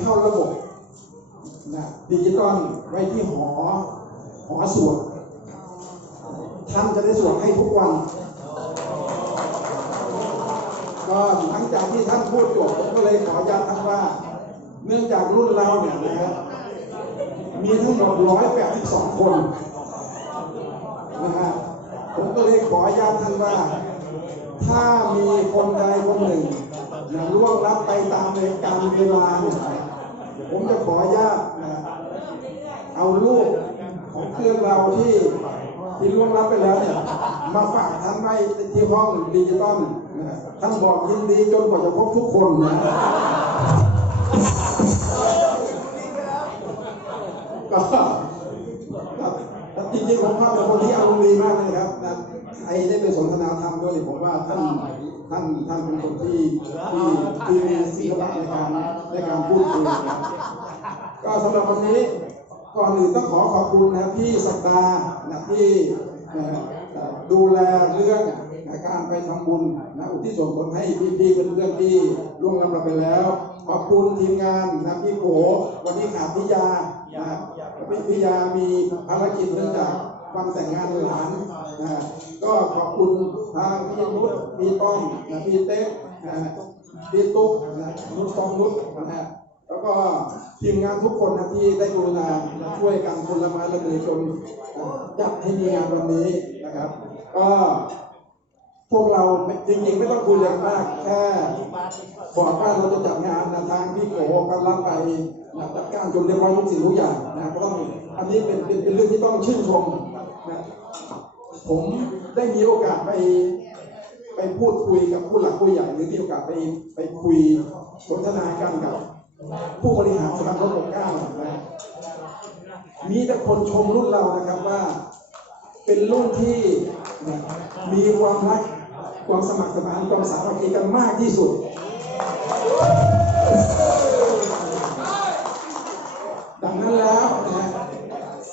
เข้าระบบนะดิจิตอลไว้ที่หอหอสวดท่านจะได้สวดให้ทุกวัน ก็หลังจากที่ท่านพูดจบผมก็เลยขออนุญาตท่านว่า เนื่องจากรุ่นเราเนี่ยนะฮะมีทั้งหมด182คนนะฮะผมก็เลยขออนุญาตท่านว่า ถ้ามีคนใดคนหนึ่งนะล่วงลับไปตามในการเวลาเนี่ย ผมจะขออนุญาตนะเอารูปของเพื่อนเราที่ที่ล่วงลับไปแล้วเนี่ยมาฝากท่านไว้ที่ห้องดิจิตอลท่านบอกยินดีจนกว่าจะพบทุกคนนะก็จริงๆผมว่าเป็นคนที่อารมณ์ดีมากเลยครับ นะใครได้ไปสนทนาธรรมด้วยเนี่ยผมว่าท่านท่านท่านเป็นคนที่ที่ที่มีศิลปะในการในการพูดคุยนะครับก็สำหรับวันนี้ก่อนอื่นต้องขอขอบคุณนะพี่สัปดาห์นะที่เอ่อเอ่อดูแลเรื่องการไปทำบุญนะอุทิศส่วนผลให้พี่ๆเพื่อนๆที่ล่วงลับเราไปแล้ว ขอบคุณทีมงานนะพี่โขวันนี้ขาดพิยานะพี่พิยามีภารกิจเนื่องจาก วันแต่งงานหลานนะก็ขอบคุณทางพี่นุชพี่ต้อมนะพี่เต๊กนะพี่ตุ๊กนะนุชทองนุชนะแล้วก็ทีมงานทุกคนนะที่ได้กรุณาช่วยกันคนละไม้ละมือจนจัดให้มีงานวันนี้นะครับ ก็พวกเราจริงๆไม่ต้องคุยอะไรมากแค่บอกว่าเราจะจัดงานนะทางพี่โกก็รับไปจัดการจนเรียบร้อยทุกสิ่งทุกอย่างนะก็ต้องอันนี้เป็นเป็นเป็นเรื่องที่ต้องชื่นชม นะผมได้มีโอกาสไปไปพูดคุยกับผู้หลักผู้ใหญ่หรือมีโอกาสไปไปคุยสนทนากันกับ ผู้บริหารสถานรถหกเก้านะมีแต่คนชมรุ่นเรานะครับว่า เป็นรุ่นที่มีความรักความสมัครสมานความสามัคคีกันมากที่สุด ดังนั้นแล้วนะ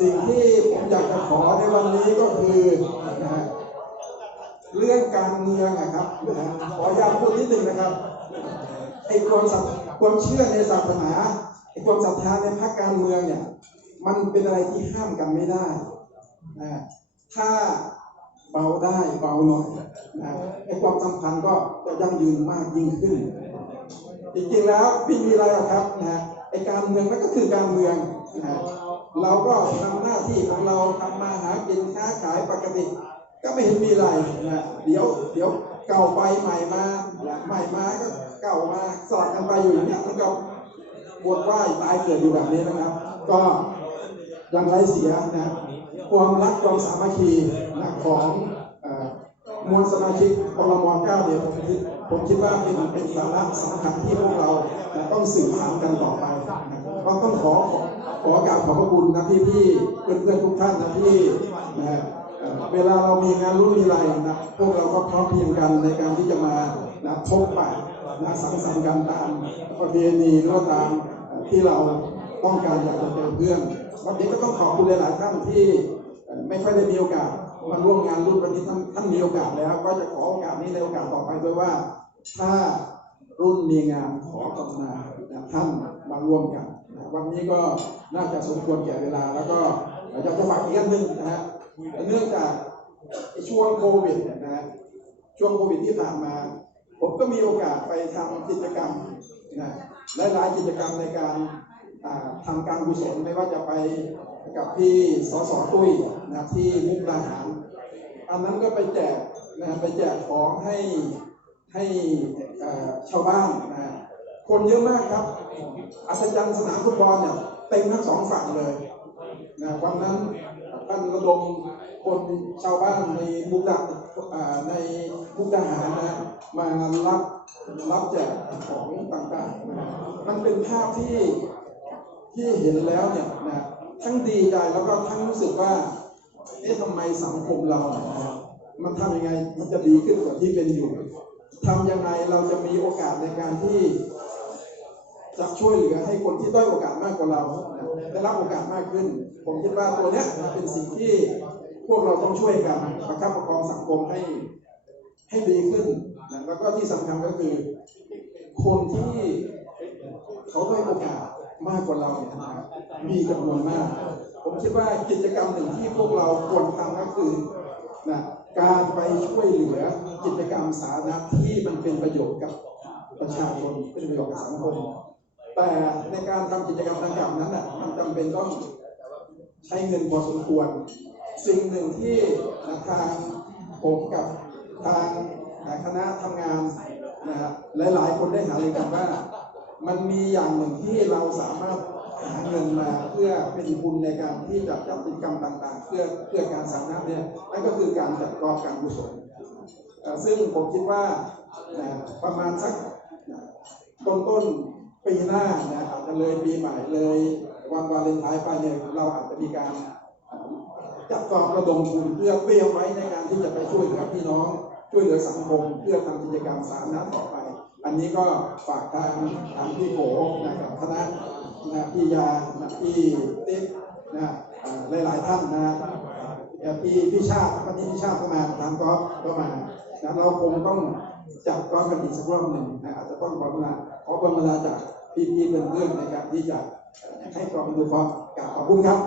สิ่งที่ ผมอยากจะขอในวันนี้ก็คือนะฮะเรื่องการเมืองนะครับนะฮะขออนุญาตพูดนิดหนึ่งนะครับไอ้ความศรัทความเชื่อในศาสนาไอ้ความศรัทธาในพรรคการเมืองเนี่ย มันเป็นอะไรที่ห้ามกันไม่ได้นะถ้าเบาได้เบาหน่อยนะไอ้ความสัมพันธ์ก็จะยั่งยืนมากยิ่งขึ้นจริงๆแล้วไม่มีอะไรหรอกครับนะไอ้การเมืองมันก็คือการเมืองนะ เราก็ทำหน้าที่ของเราทำมาหากินค้าขายปกติ ก็ไม่เห็นมีอะไรนะเดี๋ยวเดี๋ยวเก่าไปใหม่มาใหม่มาก็เก่ามาสลับกันไปอยู่อย่างนี้มันก็ปวดว่ายตายเกิดอยู่แบบนี้นะครับ ก็ยังไรเสียนะความรักความสามัคคีนะของอมวลสมาชิกพลมเก้าเดียวผมคิดผมคิดว่าเป็นเป็นสาระสำคัญที่พวกเรานะต้องสื่อสารกันต่อไปก็ต้องขอ ขอขอกราบขอบพระคุณนะพี่พี่เพื่อนๆทุกท่านนะที่นะเวลาเรามีงานรุ่นมีไรนะพวกเราก็พร้อมเพียงกันในการที่จะมานะพบปะนะสังสรรค์กันตามประเพณีหรือว่าตามที่เราต้องการอยากจะเจอเพื่อนวันนี้ก็ต้องขอบคุณหลายๆท่านที่ไม่ค่อยได้มีโอกาสมาร่วมงานรุ่นวันนี้ท่านท่านมีโอกาสแล้ว ก็จะขอโอกาสนี้ในโอกาสต่อไปด้วยว่า ถ้ารุ่นมีงานขอกรุณาท่านมาร่วมกัน วันนี้ก็น่าจะสมควรแก่เวลา แล้วก็อยากจะฝากอีกอันหนึ่งนะฮะเนื่องจากช่วงโควิดนะฮะช่วงโควิดที่ผ่านมา ผมก็มีโอกาสไปทำกิจกรรมนะหลายๆกิจกรรมในการทำการกุศลไม่ว่าจะไปกับพี่สสตุ้ยนะที่มุกดาหารอันนั้นก็ไปแจกนะไปแจกของให้ให้ชาวบ้านนะ คนเยอะมากครับ อัศจรรย์สนามฟุตบอลเนี่ยเต็มทั้งสองฝั่งเลยนะวันนั้นท่านระดมคนชาวบ้านในมุกดาในมุกดาหารนะมารับรับแจกของต่างๆนะมันเป็นภาพที่ที่เห็นแล้วเนี่ยนะทั้งดีใจแล้วก็ทั้งรู้สึกว่าเอ๊ะทำไมสังคมเรานะมันทำยังไงมันจะดีขึ้นกว่าที่เป็นอยู่ทำยังไงเราจะมีโอกาสในการที่ จะช่วยเหลือให้คนที่ได้โอกาสมากกว่าเราได้รับโอกาสมากขึ้น ผมคิดว่าตัวเนี้ยเป็นสิ่งที่พวกเราต้องช่วยกันประคับประคองสังคมให้ให้ดีขึ้นนะแล้วก็ที่สำคัญก็คือ คนที่เขาได้โอกาสมากกว่าเราเนี่ยนะครับมีจำนวนมาก ผมคิดว่ากิจกรรมหนึ่งที่พวกเราควรทำก็คือนะการไปช่วยเหลือกิจกรรมสาธารณะที่มันเป็นประโยชน์กับประชาชนเป็นประโยชน์กับสังคม แต่ในการทำกิจกรรมดังกล่าวนั้นน่ะมันจำเป็นต้องใช้เงินพอสมควร สิ่งหนึ่งที่ทางผมกับทางคณะทำงานนะครับหลาย ๆ คนได้หารือกันว่า มันมีอย่างหนึ่งที่เราสามารถหาเงินมาเพื่อเป็นบุญในการที่จะจัดกิจกรรมต่างๆ เพื่อเพื่อการสาธารณะเนี่ยนั่นก็คือการจัดกองการกุศลซึ่งผมคิดว่านะประมาณสักต้นต้นๆ ปีหน้านะอาจจะเลยปีใหม่เลยวันวาเลนไทน์ไปเนี่ยเราอาจจะมีการจัดกองระดมทุนเพื่อเตรียมไว้ในการที่จะไปช่วยเหลือพี่น้อง ช่วยเหลือสังคมเพื่อทำกิจกรรมสาธารณะต่อไป อันนี้ก็ฝากทางทางพี่โกนะครับคณะนะพี่ยานะพี่ติ๊กนะอ่าหลาย ๆ ท่านนะพี่พี่ชาติวันนี้พี่ชาติก็มาทางกอฟก็มานะเราคงต้องจัดกอฟกันอีกสักรอบหนึ่งนะอาจจะต้องขอเวลาขอความเวลาจาก พี่ๆเพื่อนๆในการที่จะให้ความรู้ความกล่าวขอบคุณครับ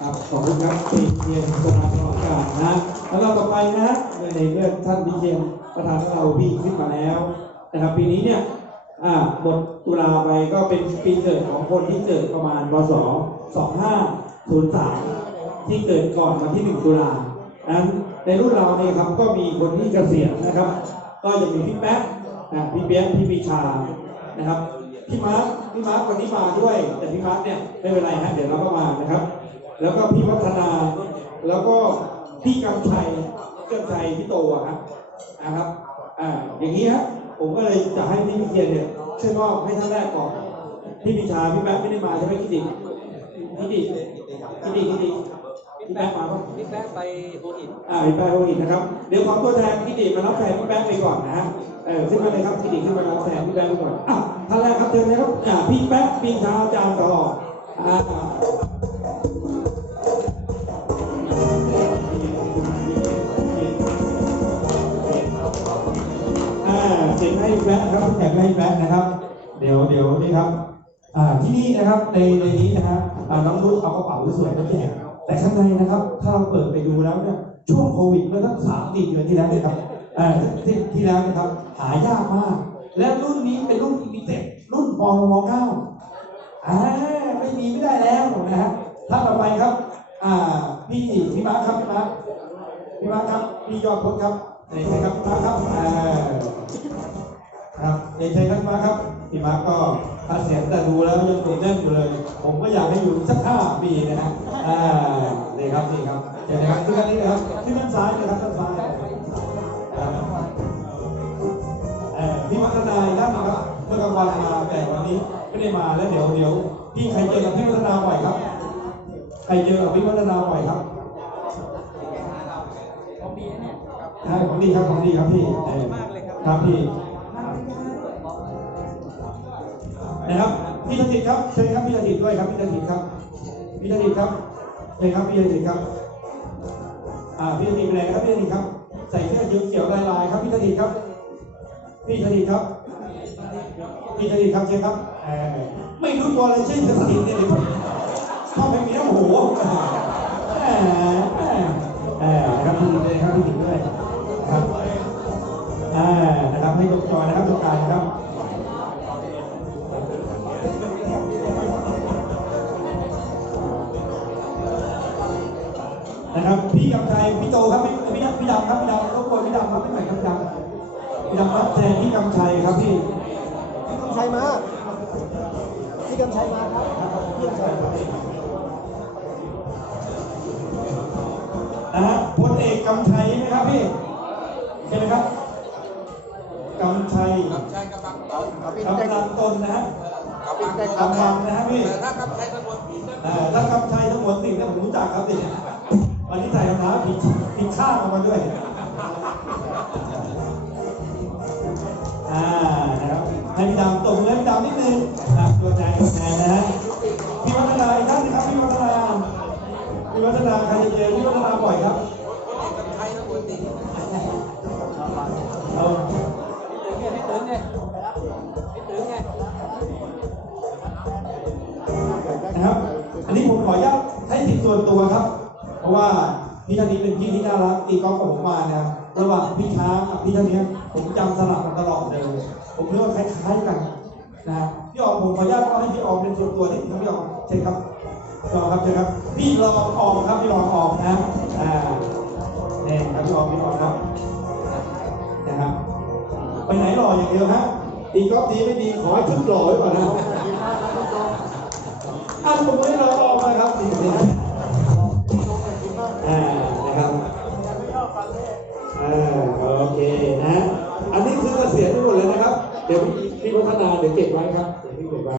ครับขอบคุณครับพี่เทียนประธานกรรมการนะแล้วเราต่อไปนะในเมื่องท่านพี่เทียนประธานของเราพี่ขึ้นมาแล้วนะครับปีนี้เนี่ยอ่าหมดตุลาไปก็เป็นปีเกิดของคนที่เกิดประมาณพศ2503 ที่เกิดก่อนวันที่ 1 ตุลาดังนั้นในรุ่นเราเนี่ยครับก็มีคนที่เกษียณนะครับ ก็จะมีพี่แป๊ะนะพี่เบี้ยพี่ปีชานะครับ พี่มาร์คพี่มาร์ควันนี้มาด้วย แต่พี่มาร์คเนี่ยไม่เป็นไรฮะเดี๋ยวเราก็มานะครับ แล้วก็พี่วัฒนา แล้วก็พี่กำชัยกำชัยพี่โตอะครับนะครับอ่าอย่างนี้ฮะผมก็เลยจะให้พี่พิเคียนเนี่ยช่วยมอบให้ท่านแรกก่อนพี่ปิชาพี่แบ๊กไม่ได้มาใช่ไหมกิติกิติกิติกิติ พี่แบ๊กมาปะพี่แป๊ะไปหัวหินอ่าพี่แป๊กโอหินนะครับ เดี๋ยวขอตัวแทนกิติมารับแทนพี่แบ๊กไปก่อนนะฮะ เออขึ้นมาเลยครับกิติขึ้นมารับแทนพี่แบ๊กไปก่อน อะท่านแรกครับเชิญเลยครับ อ่าพี่แป๊กปีชาอาจารย์ต่ออ่าอ่าเสียงให้แวะครับแขกให้แวะนะครับ เดี๋ยวเดี๋ยวนี่ครับอ่าที่นี่นะครับในในนี้นะฮะอ่าน้องรุ่เอากระเป๋าสวยๆมาแจก แต่ข้างในนะครับ ถ้าเราเปิดไปดูแล้วเนี่ยช่วงโควิดเมื่อตั้งสามสี่เดือนที่แล้วนะครับอ่าที่ที่แล้วนะครับ หายากมาก และรุ่นนี้เป็นรุ่นอิมิเต็ดรุ่นปมมเก้าอ่าไม่มีไม่ได้แล้วนะฮะท่านต่อไปครับ อ่าพี่พี่มาร์คครับพี่มาร์คพี่มาร์คครับพี่ยอดพจน์ครับในใครครับมาร์คครับอ่าครับในใครครับมาครับพี่มาร์คก็ถ้าเสียงแต่ดูแล้วยังตื่นเต้นอยู่เลย ผมก็อยากให้อยู่สักห้าปีนะฮะอ่า ครับนี่ครับเดี๋ยวนะครับที่ด้านนี้นะครับที่ด้านซ้ายนะครับด้านซ้ายเอ่อพี่วัฒนาอีกท่านนะครับเมื่อกลางวันมาแต่วันนี้ไม่ได้มาแล้วเดี๋ยวเดี๋ยวพี่ใครเจอกับพี่วัฒนาบ่อยครับใครเจอกับพี่วัฒนาบ่อยครับของดีนะเนี่ยใช่ของดีครับของดีครับพี่เออมากเลยครับครับพี่นะครับพี่ธนิตครับเชิญครับพี่ธนิตด้วยครับพี่ธนิตครับพี่ธนิตครับ เชิญครับพี่ธนิตครับอ่าพี่ธนิตไปไหนครับพี่ธนิตครับ ใส่เสื้อเขียวเขียวลายลายๆครับพี่ธนิตครับ พี่ธนิตครับ พี่ธนิตครับเชิญครับเอไม่รู้ตัวเลยชื่อธนิตเนี่ยเดี๋ยวผมเข้าไปมีน้ำหัวแหมแหมแหมนะครับพี่ธนิตเลยครับพี่ธนิตด้วยครับอ่านะครับให้ยกจอนะครับตรงกลางครับ นะครับ พี่กำชัยพี่โตครับพี่พี่ดำพี่ดำครับพี่ดำรบกวนพี่ดำครับไม่ไหวครับพี่ดำพี่ดำรับแทนพี่กำชัยครับพี่พี่กำชัยมาพี่กำชัยมาครับพี่กำชัยมานะฮะพลเอกกำชัยไหมครับพี่ใช่ไหมครับกำชัยใช่กำลังต้นเอาพี่กำแจ็คลังตนนะฮะกำลังต้นกำลังนะฮะพี่แต่ถ้ากำชัยตะบนผีนั่นอ่าถ้ากำชัยทั้งหมดสิ่งที่ผมรู้จักครับสิ วันนี้ใส่รองเท้าผิดผิดข้างออกมาด้วยอ่านะครับให้พี่ดำตบมือให้พี่ดำนิดนึงนะตัวใจตัวแทนนะฮะพี่วัฒนาอีกท่านนะครับพี่วัฒนาพี่วัฒนาใครจะเจอพี่วัฒนาบ่อยครับนผีเอานะครับ อันนี้ผมขออนุญาตให้สิทธิส่วนตัวครับ เพราะว่าพี่ท่านนี้เป็นพี่ที่น่ารักตีกอล์ฟกับผมมานะครับระหว่างพี่ช้างกับพี่ท่านนี้ผมจำสลับกันตลอดเลย ผมเรียกว่าคล้ายๆกันนะพี่ออมผมขออนุญาตให้พี่ออมเป็นส่วนตัวนิดนึงครับพี่ออมเชิญครับรอครับเชิญครับ พี่รองออมครับพี่รองออมนะอ่าเนี่ยครับพี่ออมพี่ออมครับนะครับ ไปไหนหล่ออย่างเดียวฮะตีกอล์ฟดีไม่ดีขอให้ขึ้นหล่อไว้ก่อนนะอะผมไม่รอออมนะครับดีดี พี่พัฒนาเดี๋ยวเก็บไว้ครับเดี๋ยวพี่เก็บไว้